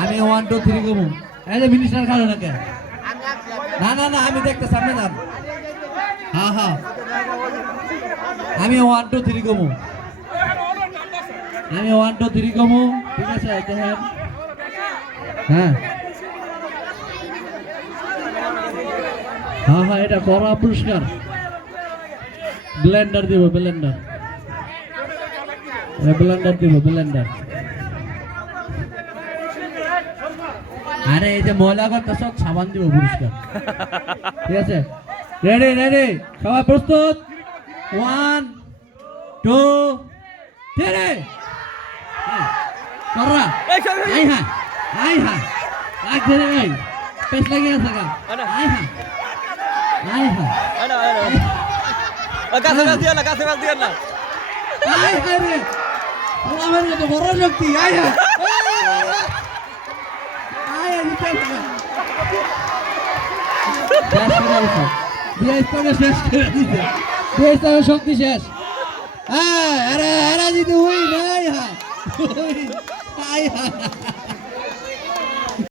আমি 1 2 3 কমু এই যে মিনিস্টার খালো নাকি না না না আমি দেখতে সামনে যান হ্যাঁ হ্যাঁ আমি 1 2 3 কমু আমি 1 2 3 কমু ঠিক আছে দেখেন হ্যাঁ হ্যাঁ হ্যাঁ এটা করা পুরস্কার ব্লেন্ডার দিব ব্লেন্ডার দিব ব্লেন্ডার আরে এই যে ময়লা করতে সব সাবান দিব পুরস্কার ঠিক আছে রেডি রেডি সবাই প্রস্তুত 1 2 3 কররা আই হ্যাঁ আগ ধরে ভাই পেছ লাগি আছে গা আই হ্যাঁ আনা কাছে বাস দিও না আই হ্যাঁ রে আমার তো বড় শক্তি আই হ্যাঁ শক্তি শেষ হ্যাঁ আরে যদি হই নাই হ্যাঁ